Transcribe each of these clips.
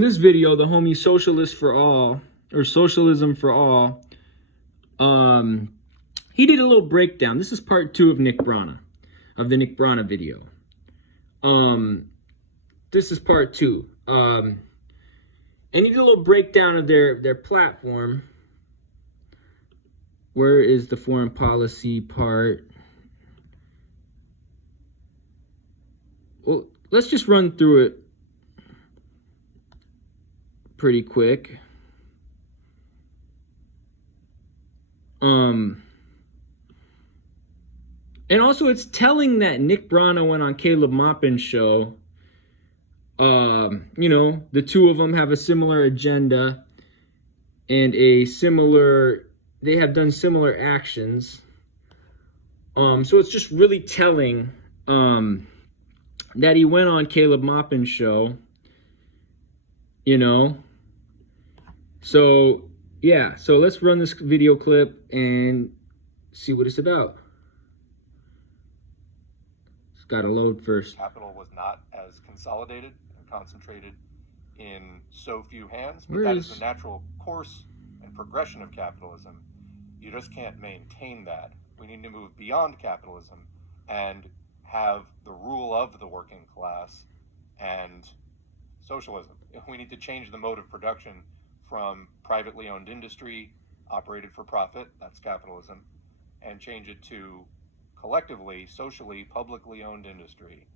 In this video, the homie Socialist for All, or Socialism for All, he did a little breakdown. This is part 2 of the Nick Brana video. This is part 2. And he did a little breakdown of their platform. Where is the foreign policy part? Well, let's just run through it pretty quick. And also it's telling that Nick Brana went on Caleb Maupin's show. You know, the two of them have a similar agenda and they have done similar actions. So it's just really telling that he went on Caleb Maupin's show, you know. So yeah, so let's run this video clip and see what it's about. It's got to load first. Capital was not as consolidated and concentrated in so few hands, but that is the natural course and progression of capitalism. You just can't maintain that. We need to move beyond capitalism and have the rule of the working class and socialism. We need to change the mode of production from privately owned industry operated for profit, that's capitalism, and change it to collectively, socially, publicly owned industry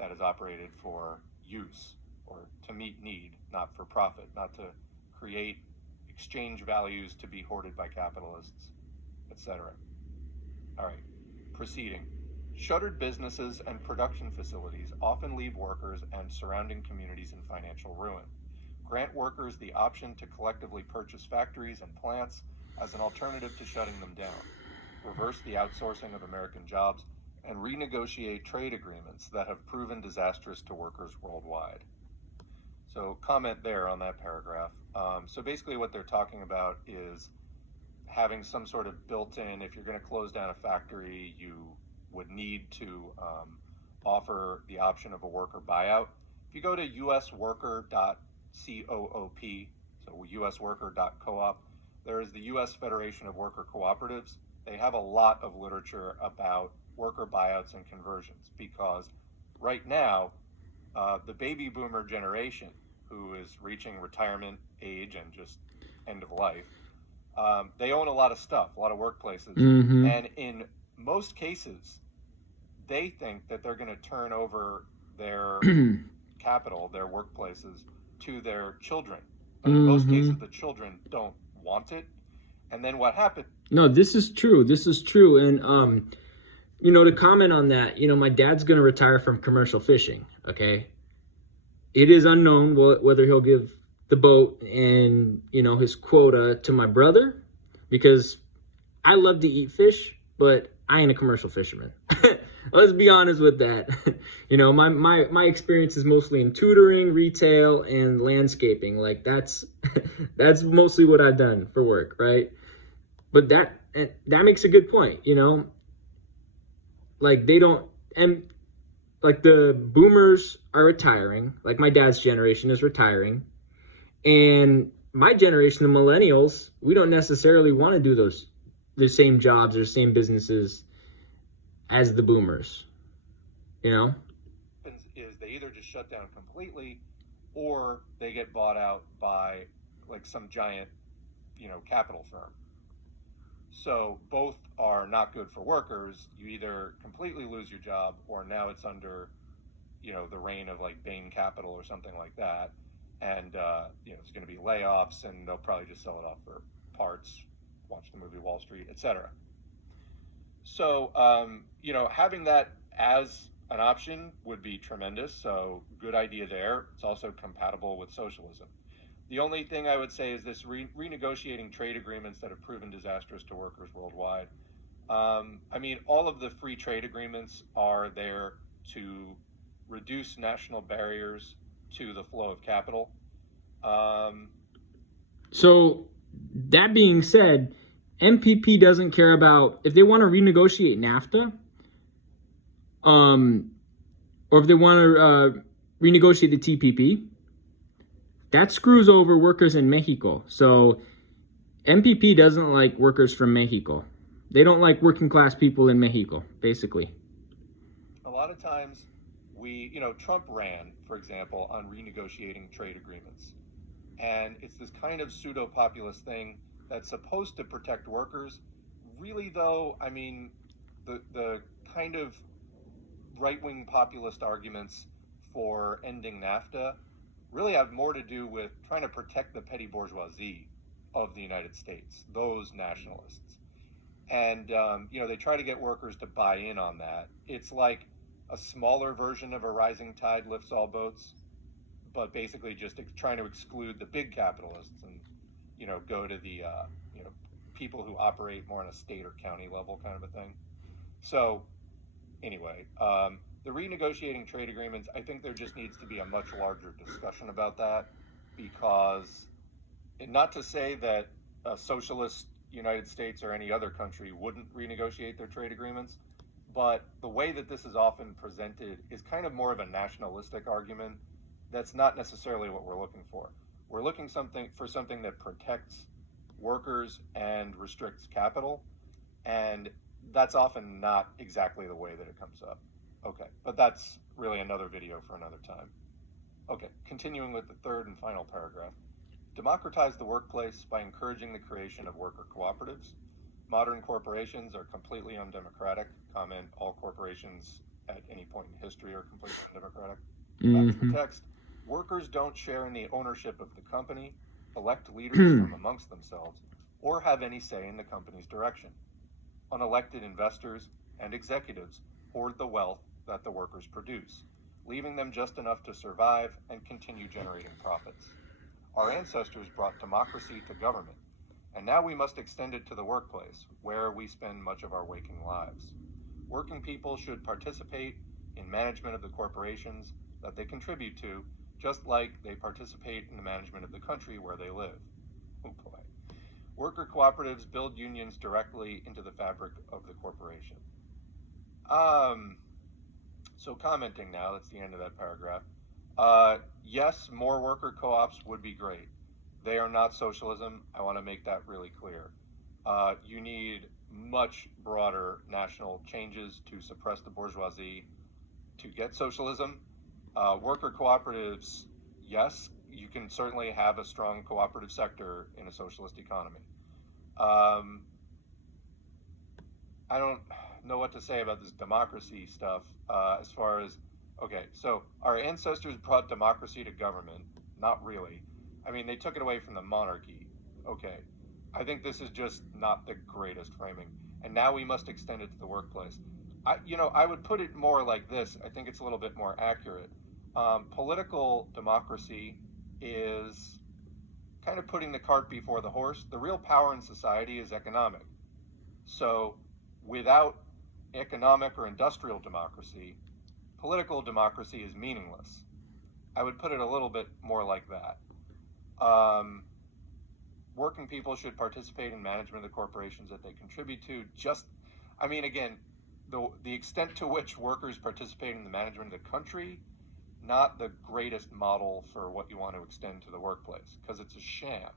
that is operated for use or to meet need, not for profit, not to create exchange values to be hoarded by capitalists, etc. All right, proceeding. Shuttered businesses and production facilities often leave workers and surrounding communities in financial ruin. Grant workers the option to collectively purchase factories and plants as an alternative to shutting them down. Reverse the outsourcing of American jobs and renegotiate trade agreements that have proven disastrous to workers worldwide. So comment there on that paragraph. So basically what they're talking about is having some sort of built-in, if you're going to close down a factory, you would need to offer the option of a worker buyout. If you go to usworker.coop, so usworker.coop, there is the U.S. Federation of Worker Cooperatives. They have a lot of literature about worker buyouts and conversions because right now, the baby boomer generation, who is reaching retirement age and just end of life, they own a lot of stuff, a lot of workplaces. Mm-hmm. And in most cases, they think that they're going to turn over their capital, their workplaces, to their children. But in most cases, the children don't want it. And then what happened? No, this is true. This is true. And, you know, to comment on that, you know, my dad's going to retire from commercial fishing, okay? It is unknown whether he'll give the boat and, you know, his quota to my brother, because I love to eat fish, but I ain't a commercial fisherman. Let's be honest with that. You know, my experience is mostly in tutoring, retail, and landscaping. Like that's mostly what I've done for work, right? But that makes a good point, you know? Like they don't, and like the boomers are retiring, like my dad's generation is retiring. And my generation, the millennials, we don't necessarily want to do the same jobs or same businesses as the boomers, you know? Is they either just shut down completely or they get bought out by like some giant, you know, capital firm. So both are not good for workers. You either completely lose your job or now it's under, you know, the reign of like Bain Capital or something like that. And, you know, it's going to be layoffs and they'll probably just sell it off for parts, watch the movie Wall Street, etc. So, you know, having that as an option would be tremendous. So good idea there. It's also compatible with socialism. The only thing I would say is this renegotiating trade agreements that have proven disastrous to workers worldwide. I mean, all of the free trade agreements are there to reduce national barriers to the flow of capital. So that being said, MPP doesn't care about if they want to renegotiate NAFTA, or if they want to renegotiate the TPP. that screws over workers in Mexico. So MPP doesn't like workers from Mexico. They don't like working class people in Mexico, basically. A lot of times Trump ran, for example, on renegotiating trade agreements. And it's this kind of pseudo-populist thing that's supposed to protect workers. Really, though, I mean, the kind of right-wing populist arguments for ending NAFTA really have more to do with trying to protect the petty bourgeoisie of the United States, those nationalists. And, they try to get workers to buy in on that. It's like a smaller version of a rising tide lifts all boats, but basically just trying to exclude the big capitalists and, go to the, people who operate more on a state or county level kind of a thing. So anyway, the renegotiating trade agreements, I think there just needs to be a much larger discussion about that, because, and not to say that a socialist United States or any other country wouldn't renegotiate their trade agreements, but the way that this is often presented is kind of more of a nationalistic argument. That's not necessarily what we're looking for. We're looking for something that protects workers and restricts capital, and that's often not exactly the way that it comes up. Okay, but that's really another video for another time. Okay, continuing with the third and final paragraph. Democratize the workplace by encouraging the creation of worker cooperatives. Modern corporations are completely undemocratic. Comment, all corporations at any point in history are completely undemocratic. Back to the text. Workers don't share in the ownership of the company, elect leaders from amongst themselves, or have any say in the company's direction. Unelected investors and executives hoard the wealth that the workers produce, leaving them just enough to survive and continue generating profits. Our ancestors brought democracy to government, and now we must extend it to the workplace, where we spend much of our waking lives. Working people should participate in management of the corporations that they contribute to, just like they participate in the management of the country where they live. Oh boy. Worker cooperatives build unions directly into the fabric of the corporation. So commenting now, that's the end of that paragraph. Yes, more worker co-ops would be great. They are not socialism. I want to make that really clear. You need much broader national changes to suppress the bourgeoisie to get socialism. Worker cooperatives, yes, you can certainly have a strong cooperative sector in a socialist economy. I don't know what to say about this democracy stuff as far as, okay, so our ancestors brought democracy to government. Not really. I mean, they took it away from the monarchy. Okay. I think this is just not the greatest framing. And now we must extend it to the workplace. I would put it more like this. I think it's a little bit more accurate. Political democracy is kind of putting the cart before the horse. The real power in society is economic. So without economic or industrial democracy, political democracy is meaningless. I would put it a little bit more like that. Working people should participate in management of the corporations that they contribute to. Again, the extent to which workers participate in the management of the country, not the greatest model for what you want to extend to the workplace, because it's a sham.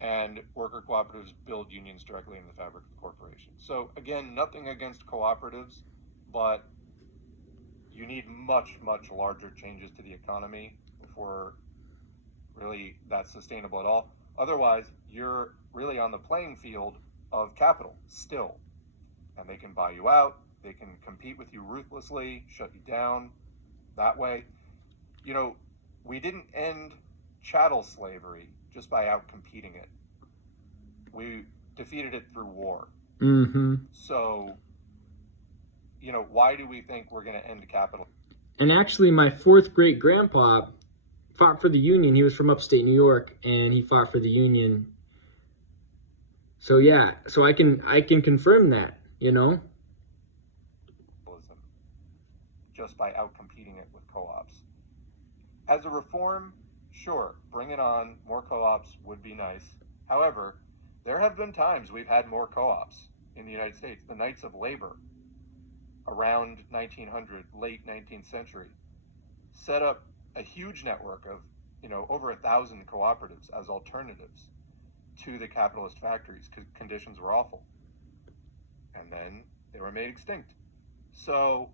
And worker cooperatives build unions directly in the fabric of the corporation. So again, nothing against cooperatives, but you need much, much larger changes to the economy before really that's sustainable at all. Otherwise, you're really on the playing field of capital still. And they can buy you out, they can compete with you ruthlessly, shut you down that way. We didn't end chattel slavery just by out-competing it. We defeated it through war. So, why do we think we're going to end capital? And actually, my fourth great grandpa fought for the Union. He was from upstate New York, and he fought for the Union. So yeah, so I can confirm that, Just by out-competing it with co-ops. As a reform, sure, bring it on. More co-ops would be nice. However, there have been times we've had more co-ops in the United States. The Knights of Labor, around 1900, late 19th century, set up a huge network of over 1,000 cooperatives as alternatives to the capitalist factories because conditions were awful. And then they were made extinct. So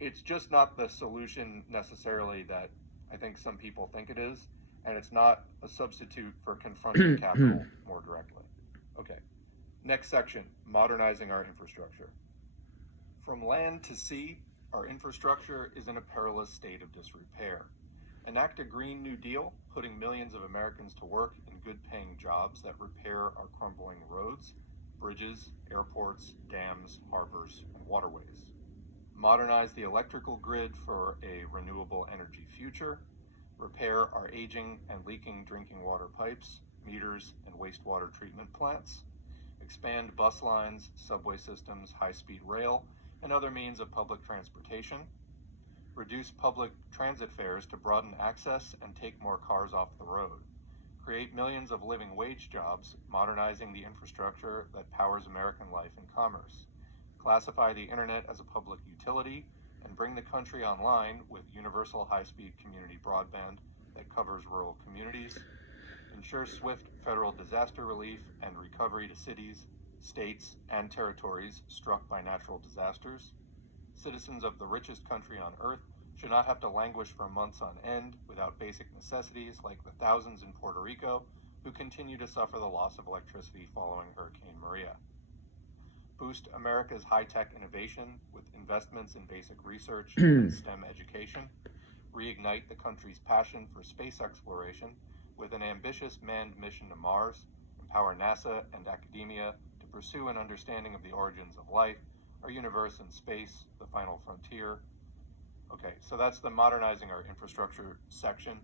it's just not the solution necessarily that I think some people think it is, and it's not a substitute for confronting capital more directly. Okay, next section, modernizing our infrastructure. From land to sea, our infrastructure is in a perilous state of disrepair. Enact a Green New Deal, putting millions of Americans to work in good-paying jobs that repair our crumbling roads, bridges, airports, dams, harbors, and waterways. Modernize the electrical grid for a renewable energy future. Repair our aging and leaking drinking water pipes, meters, and wastewater treatment plants. Expand bus lines, subway systems, high-speed rail, and other means of public transportation. Reduce public transit fares to broaden access and take more cars off the road. Create millions of living wage jobs, modernizing the infrastructure that powers American life and commerce. Classify the internet as a public utility and bring the country online with universal high-speed community broadband that covers rural communities. Ensure swift federal disaster relief and recovery to cities, states, and territories struck by natural disasters. Citizens of the richest country on earth should not have to languish for months on end without basic necessities like the thousands in Puerto Rico who continue to suffer the loss of electricity following Hurricane Maria. Boost America's high-tech innovation with investments in basic research and STEM education. Reignite the country's passion for space exploration with an ambitious manned mission to Mars. Empower NASA and academia to pursue an understanding of the origins of life, our universe in space, the final frontier. Okay, so that's the modernizing our infrastructure section.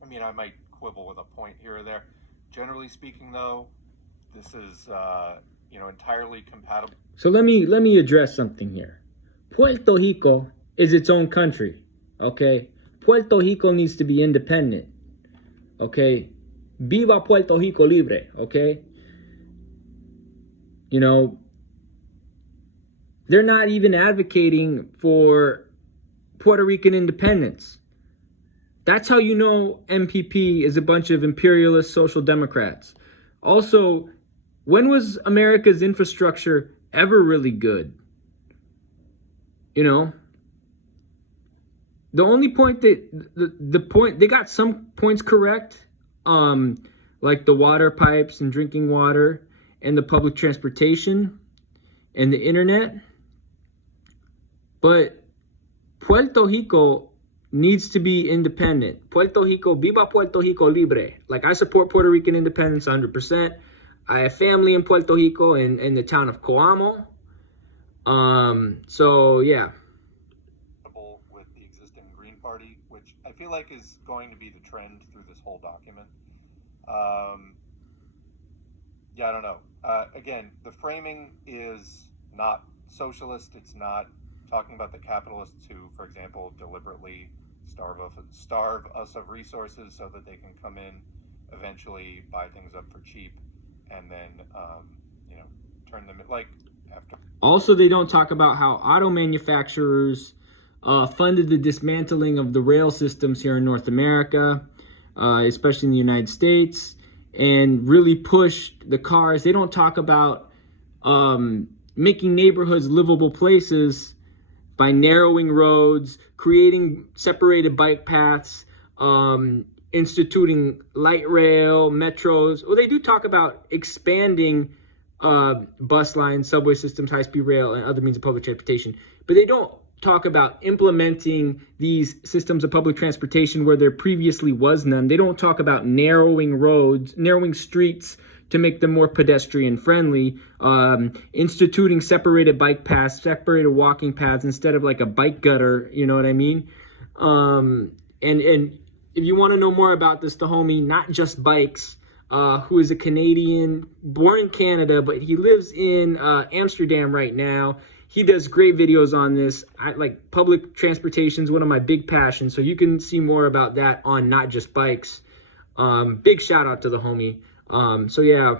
I mean, I might quibble with a point here or there. Generally speaking, though, this is entirely compatible. So let me address something here. Puerto Rico is its own country. Okay, Puerto Rico needs to be independent. Okay, viva Puerto Rico libre. Okay, they're not even advocating for Puerto Rican independence. That's how you know MPP is a bunch of imperialist social democrats. Also, when was America's infrastructure ever really good? The only point that the point they got some points correct, like the water pipes and drinking water and the public transportation and the internet. But Puerto Rico needs to be independent. Puerto Rico, viva Puerto Rico libre. Like, I support Puerto Rican independence 100%. I have family in Puerto Rico in the town of Coamo. So yeah. With the existing Green Party, which I feel like is going to be the trend through this whole document. I don't know. Again, the framing is not socialist. It's not talking about the capitalists who, for example, deliberately starve us of resources so that they can come in, eventually buy things up for cheap, and then turn them like after. Also, they don't talk about how auto manufacturers funded the dismantling of the rail systems here in North America, especially in the United States, and really pushed the cars. They don't talk about making neighborhoods livable places by narrowing roads, creating separated bike paths, instituting light rail, metros. Well, they do talk about expanding bus lines, subway systems, high-speed rail, and other means of public transportation. But they don't talk about implementing these systems of public transportation where there previously was none. They don't talk about narrowing roads, narrowing streets to make them more pedestrian friendly, instituting separated bike paths, separated walking paths instead of like a bike gutter, you know what I mean? And if you want to know more about this, the homie, Not Just Bikes, who is a Canadian, born in Canada, but he lives in Amsterdam right now. He does great videos on this. I like public transportation is one of my big passions, so you can see more about that on Not Just Bikes. Big shout out to the homie. So yeah,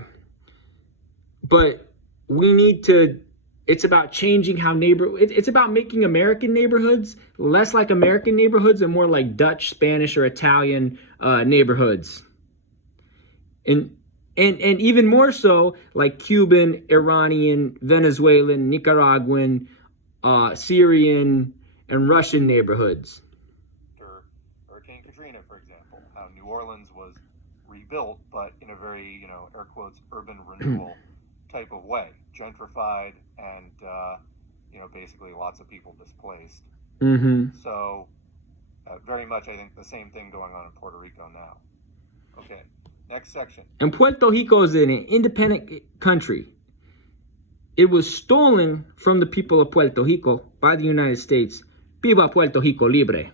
but we need to It's about changing how it's about making American neighborhoods less like American neighborhoods and more like Dutch, Spanish, or Italian neighborhoods. And even more so like Cuban, Iranian, Venezuelan, Nicaraguan, Syrian, and Russian neighborhoods. Hurricane Katrina, for example, how New Orleans was rebuilt, but in a very, air quotes, urban renewal type of way, gentrified, and basically lots of people displaced. So very much, I think, the same thing going on in Puerto Rico now. Okay, next section. And Puerto Rico is an independent country. It was stolen from the people of Puerto Rico by the United States. Viva Puerto Rico Libre.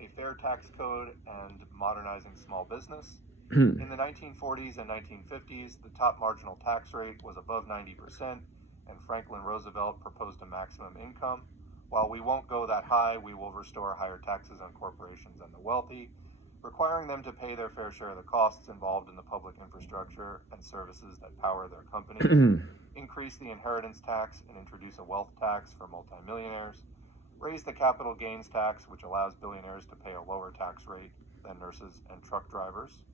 A fair tax code and modernizing small business. In the 1940s and 1950s, the top marginal tax rate was above 90%, and Franklin Roosevelt proposed a maximum income. While we won't go that high, we will restore higher taxes on corporations and the wealthy, requiring them to pay their fair share of the costs involved in the public infrastructure and services that power their companies, increase the inheritance tax and introduce a wealth tax for multimillionaires, raise the capital gains tax, which allows billionaires to pay a lower tax rate than nurses and truck drivers.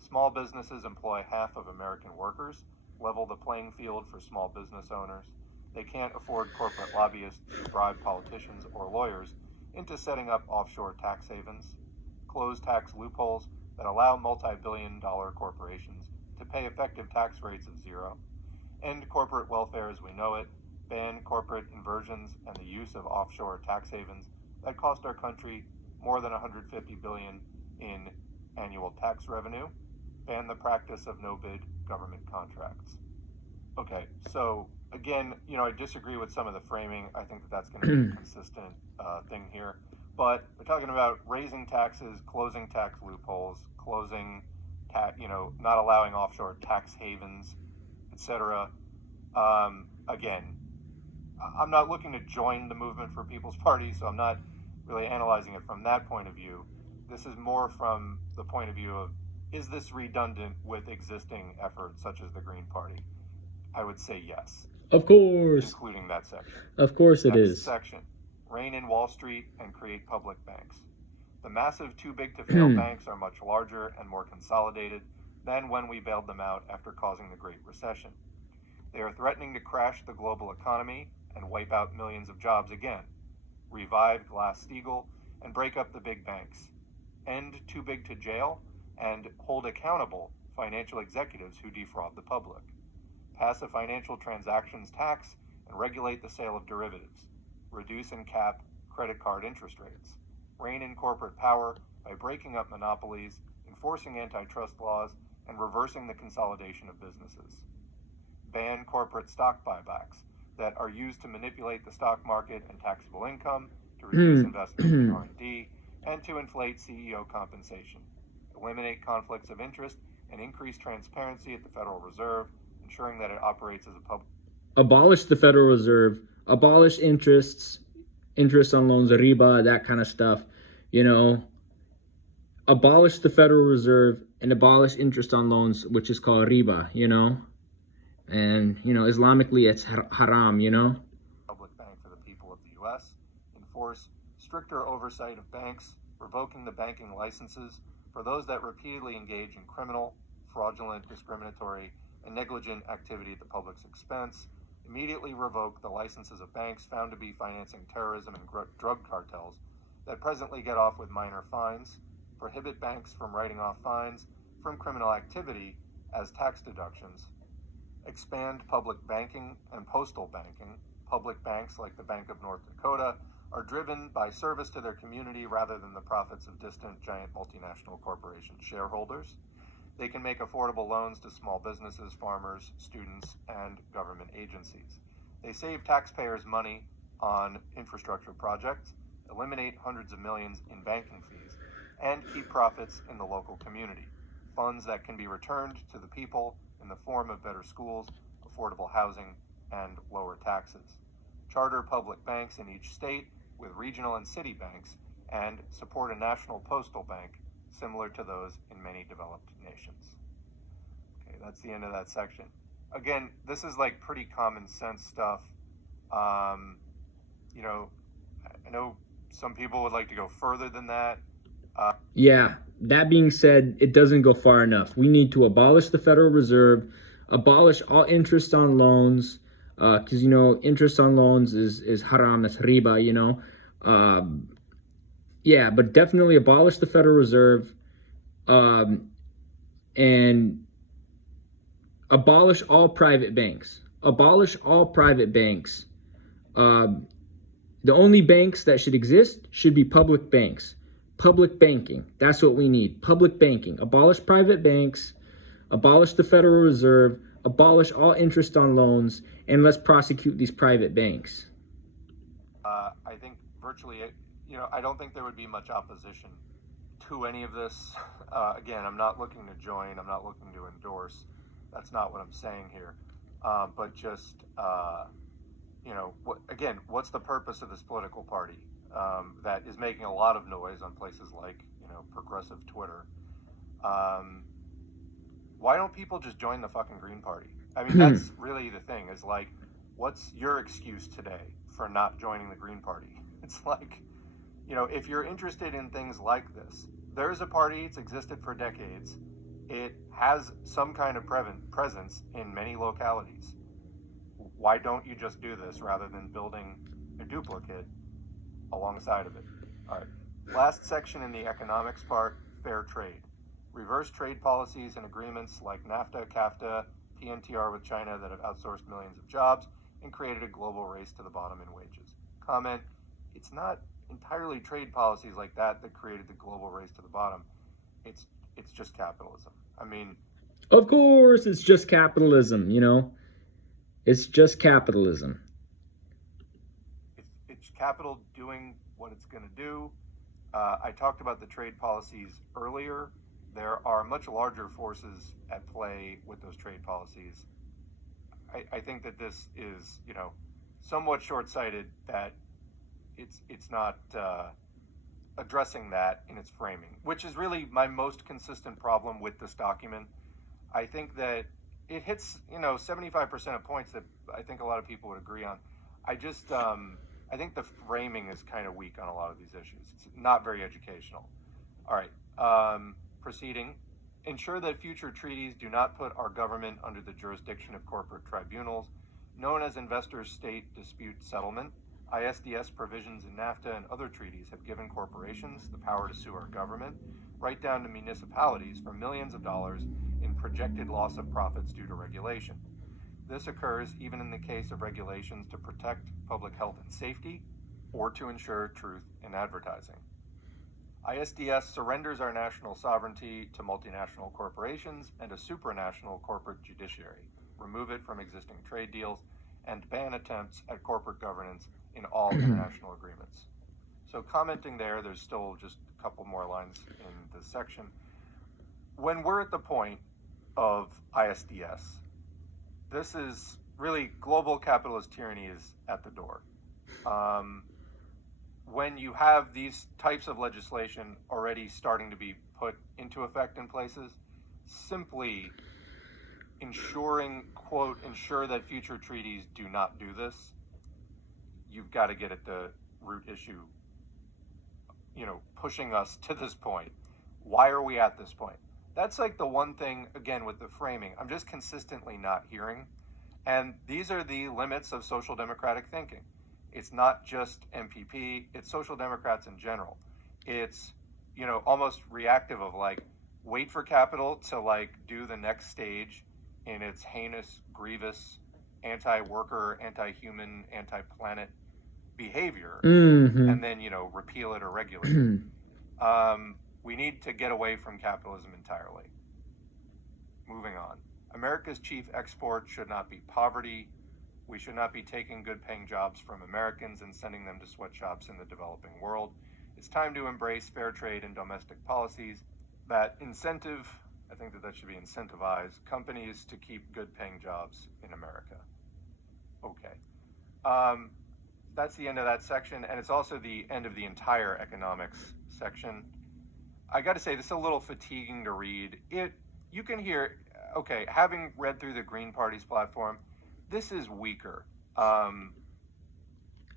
Small businesses employ half of American workers, level the playing field for small business owners. They can't afford corporate lobbyists who bribe politicians or lawyers into setting up offshore tax havens. Close tax loopholes that allow multi-billion-dollar corporations to pay effective tax rates of zero. End corporate welfare as we know it. Ban corporate inversions and the use of offshore tax havens that cost our country more than $150 billion in annual tax revenue. Ban the practice of no-bid government contracts. Okay, so again, I disagree with some of the framing. I think that's going to be a consistent thing here. But we're talking about raising taxes, closing tax loopholes, not allowing offshore tax havens, etc. Again, I'm not looking to join the movement for People's Party, so I'm not really analyzing it from that point of view. This is more from the point of view of, is this redundant with existing efforts such as the Green Party? I would say yes. Of course. Including that section. Of course it is. Next section. Rein in Wall Street and create public banks. The massive too-big-to-fail banks are much larger and more consolidated than when we bailed them out after causing the Great Recession. They are threatening to crash the global economy and wipe out millions of jobs again. Revive Glass-Steagall and break up the big banks. End too big to jail and hold accountable financial executives who defraud the public. Pass a financial transactions tax and regulate the sale of derivatives. Reduce and cap credit card interest rates. Rein in corporate power by breaking up monopolies, enforcing antitrust laws, and reversing the consolidation of businesses. Ban corporate stock buybacks that are used to manipulate the stock market and taxable income, to reduce investment in R&D, and to inflate CEO compensation. Eliminate conflicts of interest and increase transparency at the Federal Reserve, ensuring that it operates as a public... Abolish the Federal Reserve, abolish interest on loans, riba, that kind of stuff, abolish the Federal Reserve and abolish interest on loans, which is called riba, and, Islamically it's haram, Public bank for the people of the U.S. Enforce stricter oversight of banks, revoking the banking licenses for those that repeatedly engage in criminal, fraudulent, discriminatory, and negligent activity at the public's expense. Immediately revoke the licenses of banks found to be financing terrorism and drug cartels that presently get off with minor fines. Prohibit banks from writing off fines from criminal activity as tax deductions. Expand public banking and postal banking. Public banks like the Bank of North Dakota are driven by service to their community rather than the profits of distant giant multinational corporation shareholders. They can make affordable loans to small businesses, farmers, students, and government agencies. They save taxpayers money on infrastructure projects, eliminate hundreds of millions in banking fees, and keep profits in the local community. Funds that can be returned to the people in the form of better schools, affordable housing, and lower taxes. Charter public banks in each state with regional and city banks, and support a national postal bank similar to those in many developed nations. Okay, that's the end of that section. again, this is like pretty common sense stuff. Um, you know, I know some people would like to go further than that. Yeah, that being said, it doesn't go far enough. We need to abolish the Federal Reserve, abolish all interest on loans, because interest on loans is haram, it's riba. Um, yeah, but definitely abolish the Federal Reserve, um, and abolish all private banks. Abolish all private banks. Um, the only banks that should exist should be public banks. Public banking. That's what we need. Public banking. Abolish private banks. Abolish the Federal Reserve. Abolish all interest on loans. And let's prosecute these private banks. I think virtually, I don't think there would be much opposition to any of this. Again, I'm not looking to join. I'm not looking to endorse. That's not what I'm saying here. But just, what's the purpose of this political party that is making a lot of noise on places like, progressive Twitter? Why don't people just join the fucking Green Party? I mean, that's really the thing, is like, what's your excuse today for not joining the Green Party? It's like, if you're interested in things like this, there's a party, it's existed for decades. It has some kind of presence in many localities. Why don't you just do this rather than building a duplicate alongside of it? All right. Last section in the economics part, fair trade. Reverse trade policies and agreements like NAFTA, CAFTA, PNTR with China that have outsourced millions of jobs and created a global race to the bottom in wages. Comment, it's not entirely trade policies like that created the global race to the bottom. It's just capitalism. I mean, of course, it's just capitalism, It's just capitalism. It's capital doing what it's going to do. I talked about the trade policies earlier. There are much larger forces at play with those trade policies. I think that this is, somewhat short-sighted that it's not addressing that in its framing, which is really my most consistent problem with this document. I think that it hits, 75% of points that I think a lot of people would agree on. I think the framing is kind of weak on a lot of these issues. It's not very educational. All right, proceeding. Ensure that future treaties do not put our government under the jurisdiction of corporate tribunals, known as investor-state dispute settlement. ISDS provisions in NAFTA and other treaties have given corporations the power to sue our government, right down to municipalities, for millions of dollars in projected loss of profits due to regulation. This occurs even in the case of regulations to protect public health and safety or to ensure truth in advertising. ISDS surrenders our national sovereignty to multinational corporations and a supranational corporate judiciary, remove it from existing trade deals, and ban attempts at corporate governance in all international agreements. So commenting there's still just a couple more lines in this section. When we're at the point of ISDS, this is really global capitalist tyranny is at the door. When you have these types of legislation already starting to be put into effect in places, simply ensuring, quote, ensure that future treaties do not do this, you've got to get at the root issue, pushing us to this point. Why are we at this point? That's like the one thing, again, with the framing, I'm just consistently not hearing. And these are the limits of social democratic thinking. It's not just MPP, it's social democrats in general. It's, almost reactive of like, wait for capital to like do the next stage in its heinous, grievous, anti-worker, anti-human, anti-planet behavior, and then, repeal it or regulate it. We need to get away from capitalism entirely. Moving on. America's chief export should not be poverty. We should not be taking good-paying jobs from Americans and sending them to sweatshops in the developing world. It's time to embrace fair trade and domestic policies that I think that should be incentivize companies to keep good-paying jobs in America. Okay. That's the end of that section, and it's also the end of the entire economics section. I got to say, this is a little fatiguing to read. You can hear, okay, having read through the Green Party's platform, this is weaker. I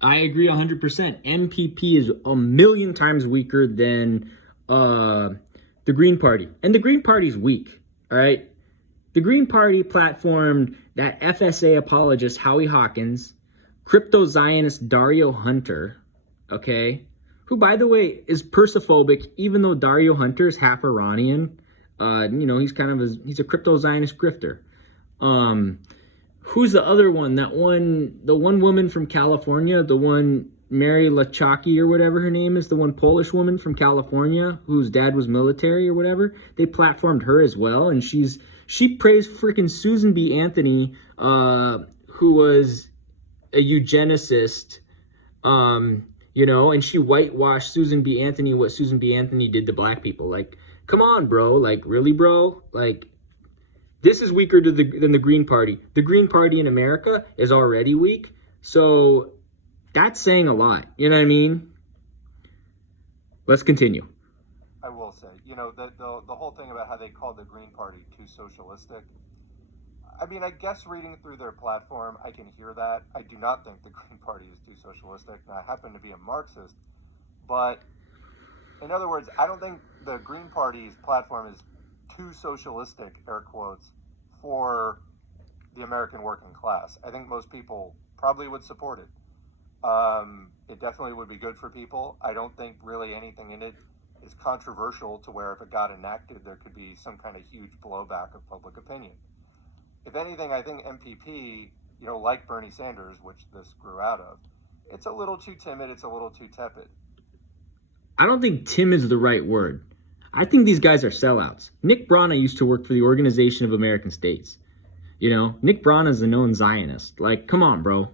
agree 100%. MPP is a million times weaker than the Green Party. And the Green Party is weak, all right? The Green Party platformed that FSA apologist Howie Hawkins, crypto Zionist Dario Hunter, okay? Who, by the way, is Persophobic, even though Dario Hunter is half Iranian. He's kind of he's a crypto Zionist grifter. Who's the other one? The one woman from California, the one Mary Lachaki or whatever her name is, the one Polish woman from California whose dad was military or whatever. They platformed her as well, and she praised freaking Susan B. Anthony, who was a eugenicist, and she whitewashed Susan B. Anthony, what Susan B. Anthony did to black people. Like, come on, bro. Like, really, bro? Like, this is weaker than the Green Party. The Green Party in America is already weak. So that's saying a lot. You know what I mean? Let's continue. I will say, the whole thing about how they called the Green Party too socialistic. I mean, I guess reading through their platform, I can hear that. I do not think the Green Party is too socialistic. And I happen to be a Marxist. But in other words, I don't think the Green Party's platform is too socialistic, air quotes, for the American working class. I think most people probably would support it. It definitely would be good for people. I don't think really anything in it is controversial to where if it got enacted, there could be some kind of huge blowback of public opinion. If anything, I think MPP, like Bernie Sanders, which this grew out of, it's a little too timid, it's a little too tepid. I don't think timid is the right word. I think these guys are sellouts. Nick Brana used to work for the Organization of American States. Nick Brana is a known Zionist. Like, come on, bro.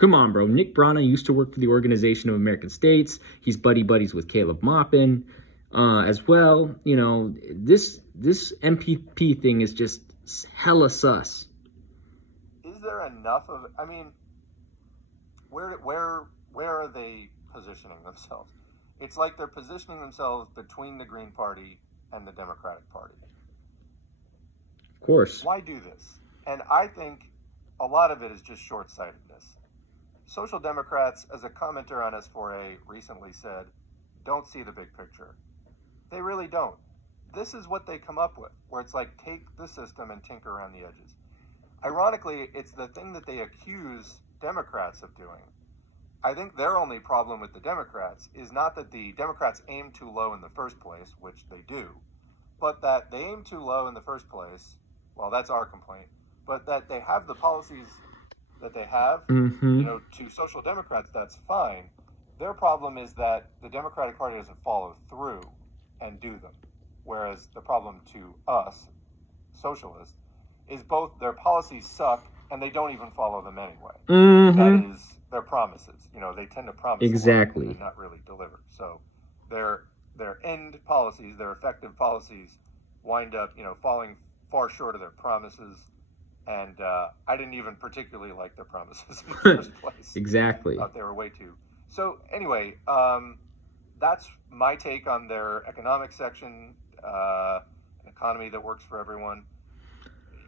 Nick Brana used to work for the Organization of American States. He's buddies with Caleb Maupin as well. This MPP thing is just hella sus. Is there enough of? I mean, where are they positioning themselves? It's like they're positioning themselves between the Green Party and the Democratic Party. Of course. Why do this? And I think a lot of it is just short-sightedness. Social Democrats, as a commenter on S4A recently said, don't see the big picture. They really don't. This is what they come up with, where it's like, take the system and tinker around the edges. Ironically, it's the thing that they accuse Democrats of doing. I think their only problem with the Democrats is not that the Democrats aim too low in the first place, which they do, but that they aim too low in the first place. Well, that's our complaint. But that they have the policies that they have, to social Democrats, that's fine. Their problem is that the Democratic Party doesn't follow through and do them. Whereas the problem to us, socialists, is both their policies suck and they don't even follow them anyway. That is their promises. They tend to promise exactly and not really deliver. So their end policies, their effective policies, wind up falling far short of their promises. And I didn't even particularly like their promises in the first place. Exactly. I thought they were way too. So anyway, that's my take on their economic section, an economy that works for everyone.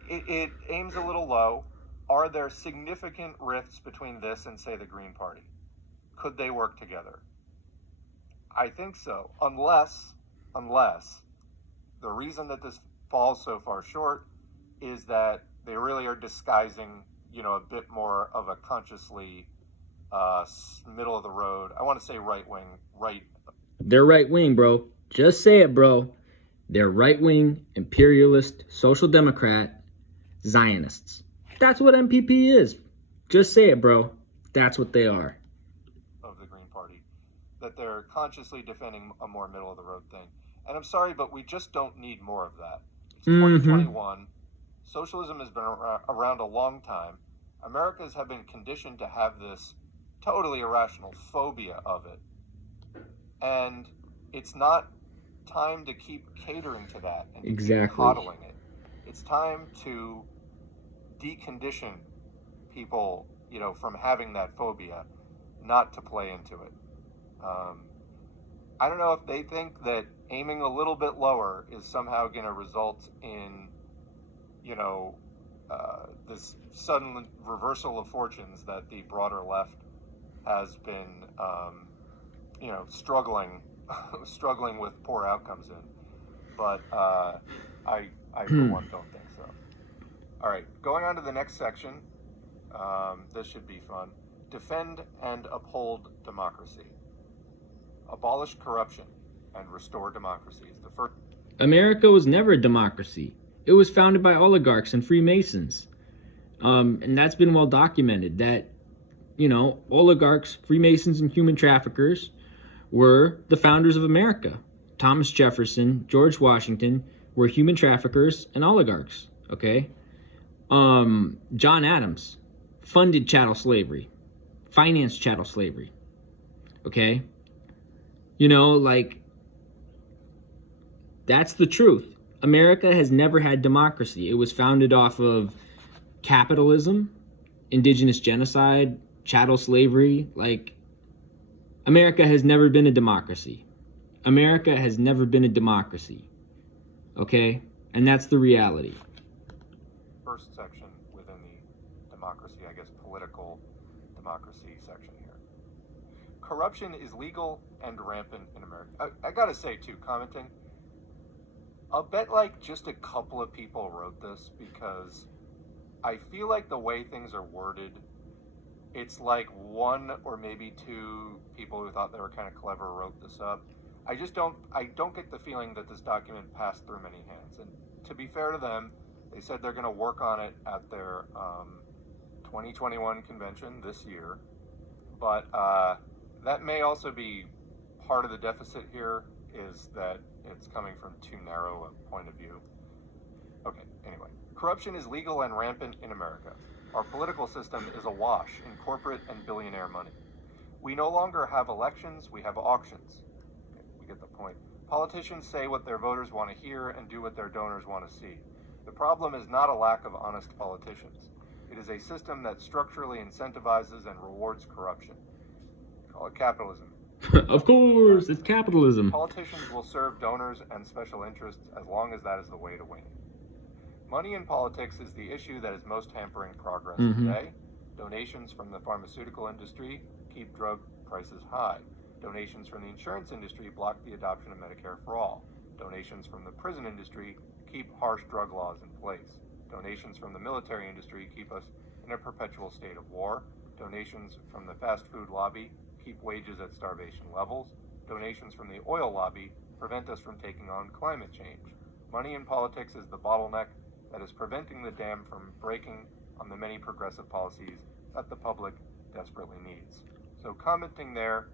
It aims a little low. Are there significant rifts between this and, say, the Green Party? Could they work together? I think so, unless the reason that this falls so far short is that they really are disguising, a bit more of a consciously middle of the road. I want to say right wing, right. They're right wing, bro. Just say it, bro. They're right wing, imperialist, social democrat, Zionists. That's what MPP is. Just say it, bro. That's what they are. Of the Green Party. That they're consciously defending a more middle of the road thing. And I'm sorry, but we just don't need more of that. It's 2021. Socialism has been around a long time. Americans have been conditioned to have this totally irrational phobia of it. And it's not time to keep catering to that and to keep coddling it. It's time to decondition people, from having that phobia, not to play into it. I don't know if they think that aiming a little bit lower is somehow going to result in this sudden reversal of fortunes that the broader left has been, struggling with poor outcomes in. But I for one don't think so. All right, going on to the next section. This should be fun. Defend and uphold democracy. Abolish corruption and restore democracy is the first. America was never a democracy. It was founded by oligarchs and Freemasons. And that's been well documented that, oligarchs, Freemasons, and human traffickers were the founders of America. Thomas Jefferson, George Washington were human traffickers and oligarchs, okay? John Adams funded chattel slavery, financed chattel slavery, okay? That's the truth. America has never had democracy. It was founded off of capitalism, indigenous genocide, chattel slavery. America has never been a democracy. America has never been a democracy. Okay? And that's the reality. First section within the democracy, I guess, political democracy section here. Corruption is legal and rampant in America. I gotta say, too, commenting, I'll bet just a couple of people wrote this, because I feel like the way things are worded, it's like one or maybe two people who thought they were kind of clever wrote this up. I don't get the feeling that this document passed through many hands. And to be fair to them, they said they're going to work on it at their 2021 convention this year. But that may also be part of the deficit here, is that it's coming from too narrow a point of view. Okay, anyway. Corruption is legal and rampant in America. Our political system is awash in corporate and billionaire money. We no longer have elections, we have auctions. Okay, we get the point. Politicians say what their voters want to hear and do what their donors want to see. The problem is not a lack of honest politicians. It is a system that structurally incentivizes and rewards corruption. Call it capitalism. Of course, it's capitalism. Politicians will serve donors and special interests as long as that is the way to win. Money in politics is the issue that is most hampering progress today. Donations from the pharmaceutical industry keep drug prices high. Donations from the insurance industry block the adoption of Medicare for all. Donations from the prison industry keep harsh drug laws in place. Donations from the military industry keep us in a perpetual state of war. Donations from the fast food lobby keep wages at starvation levels. Donations from the oil lobby prevent us from taking on climate change. Money in politics is the bottleneck that is preventing the dam from breaking on the many progressive policies that the public desperately needs. So commenting there,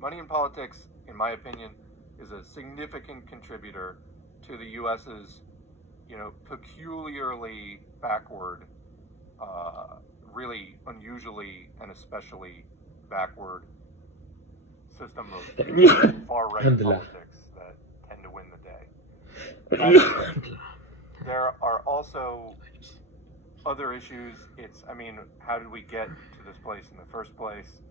money in politics, in my opinion, is a significant contributor to the U.S.'s, peculiarly backward, really unusually and especially backward system of far-right politics that tend to win the day. There are also other issues. How did we get to this place in the first place?